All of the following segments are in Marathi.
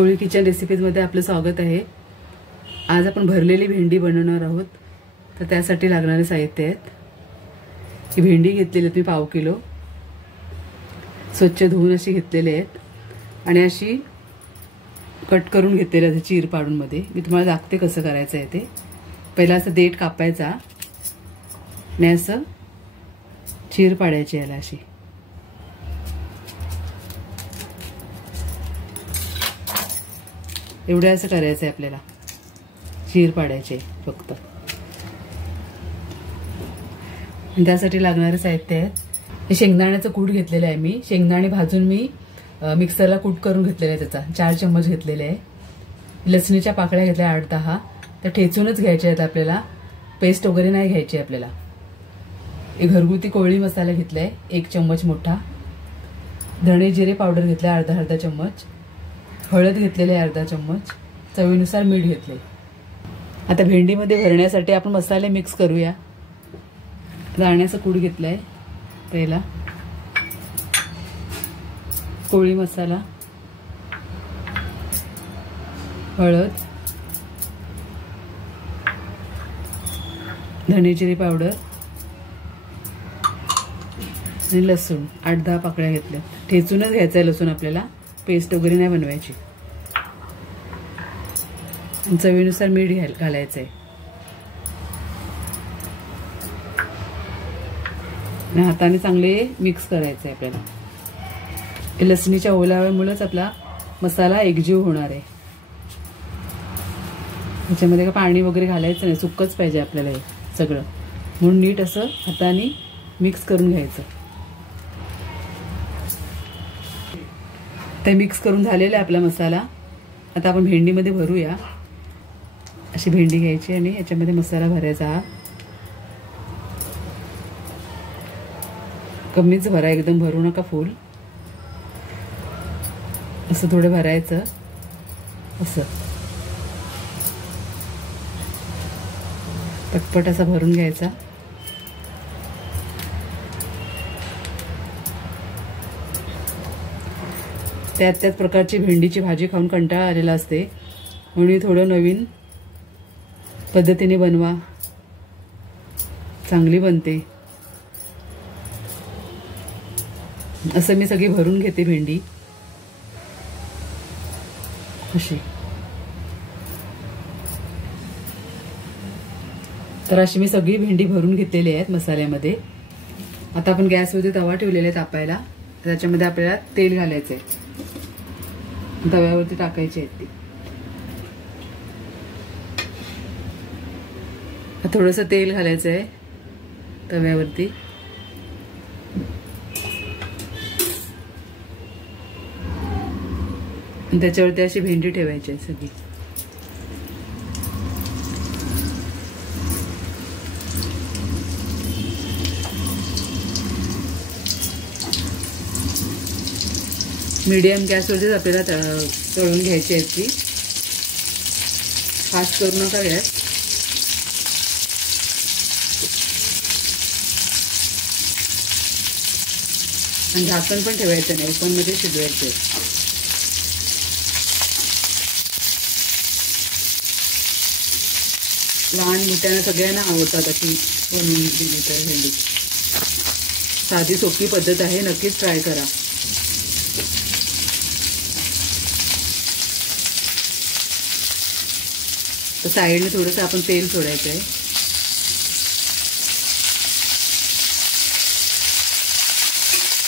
कोळी किचन रेसिपीजमध्ये आपलं स्वागत आहे। आज आपण भरलेली भेंडी बनवणार आहोत। तर त्यासाठी लागणारे साहित्य आहेत। ही भेंडी घेतलेली आहे मी पाव किलो, स्वच्छ धुवून अशी घेतलेली आहेत आणि अशी कट करून घेतलेली आहे चीर पाडून मध्ये। मी तुम्हाला दाखवते कसं करायचं आहे ते। पहिला असं देठ कापायचा आणि असं चीर पाडायची याला अशी। एवढे असं करायचं आहे आपल्याला, चीर पाडायचे फक्त। त्यासाठी लागणारे साहित्य आहेत। हे शेंगदाण्याचं कूट घेतलेलं आहे मी। शेंगदाणे भाजून मी मिक्सरला कूट करून घेतलेला आहे, त्याचा 4 चम्मच घेतलेले आहे। लसणीच्या पाकळ्या घेतल्या 8-10, त्या ठेचूनच घ्यायच्या आहेत आपल्याला, पेस्ट वगैरे नाही घ्यायची आपल्याला। एक घरगुती कोळी मसाला घेतलाय 1 चम्मच मोठा। धणे जिरे पावडर घेतले अर्धा चम्मच। हळद घेतलेले अर्धा चम्मच। चवीनुसार मीठ घेतले। आता भेंडीमध्ये भरण्यासाठी आपण मसाले मिक्स करूया। दाण्याचा कूट घेतलाय पहिला, कोळी मसाला, हळद, धणे जिरे पावडर आणि लसूण 8-10 पाकळ्या घेतल्या। ठेचूनच घ्यायचा आहे लसूण आपल्याला, पेस्ट वगैरे नाही बनवायची। चवीनुसार मीठ घालायचंय आणि हाताने चांगले मिक्स करायचंय आपल्याला। लसणीच्या ओलाव्यामुळेच आपला मसाला एकजीव होणार आहे। त्याच्यामध्ये का पाणी वगैरे घालायचं नाही, सुक्कच पाहिजे आपल्याला हे सगळं, म्हणून नीट असं हाताने मिक्स करून घ्यायचं। ते मिक्स करून झालेला आहे आपला मसाला। आता आपण भेंडीमध्ये भरूया। अशी भेंडी घ्यायची आणि याच्यामध्ये मसाला भरायचा। कमीच भरा, एकदम भरू नका फुल, असं थोडं भरायचं। असं पटपट असा भरून घ्यायचा। त्याच प्रकारची भेंडीची भाजी खाऊन कंटाळा आलेला असते, म्हणून थोडं नवीन पद्धतीने बनवा, चांगली बनते। असं मी सगळी भरून घेते भेंडी अशी। तर अशी मी सगळी भेंडी भरून घेतलेली आहेत मसाल्यामध्ये। आता आपण गॅसवरती तवा ठेवलेला आहे तापायला, त्याच्यामध्ये आपल्याला तेल घालायचंय, तव्यावरती टाकायचे आहेत ते। थोडंसं तेल घालायचंय तव्यावरती, आणि त्याच्यावरती अशी भेंडी ठेवायची आहे सगळी। मीडियम गॅसवरतीच आपल्याला तळून घ्यायची आहे ती, फास्ट करू नका गॅस। आणि झाकण पण ठेवायचं नाही, ओपन मध्ये शिजवायचं। लहान मोठ्यांना सगळ्यांना आवडतात अशी बनवून दिली तर भेंडी। साधी सोपी पद्धत आहे, नक्कीच ट्राय करा। तर साईडने थोडंसं आपण तेल सोडायचं आहे।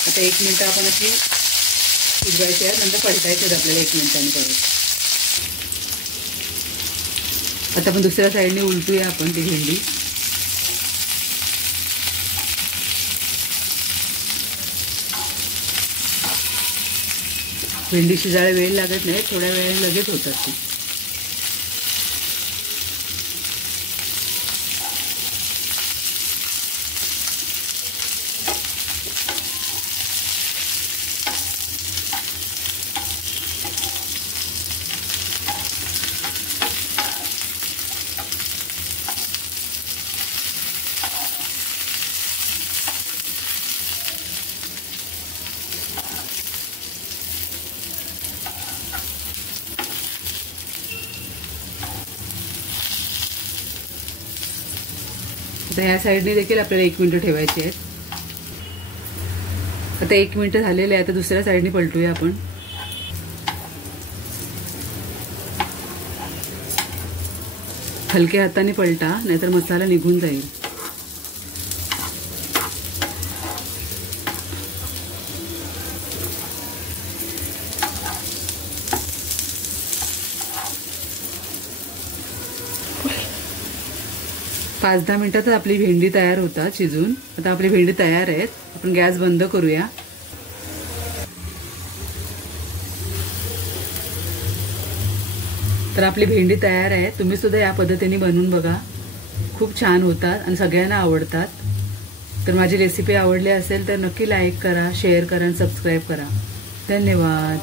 आता 1 मिनिट आपण अशी शिजवायची आहे, नंतर पलटायचे आहेत आपल्याला 1 मिनिटाने परत। आता आपण दुसऱ्या साईडने उलटूया आपण ती भेंडी। भेंडी शिजायला वेळ लागत नाही, थोड्या वेळाने लगेच होतात ती। आता ह्या साईडने देखील आपल्याला 1 मिनिट ठेवायचे आहेत. आता 1 मिनिट झालेले आहे. आता दुसऱ्या साईडने पलटूया आपण. हलक्या हाताने पलटा, नाहीतर मसाला निघून जाईल. पाच 10 मिनिटातच आपली भेंडी तयार होतात शिजून. आता आपली भेंडी तयार आहेत. आपण गॅस बंद करूया. तर आपली भेंडी तयार आहे. तुम्ही सुद्धा या पद्धतीने बनवून बघा. खूप छान होतात आणि सगळ्यांना आवडतात. तर माझी रेसिपी आवडली असेल तर नक्की लाईक करा, शेअर करा आणि सबस्क्राईब करा. धन्यवाद.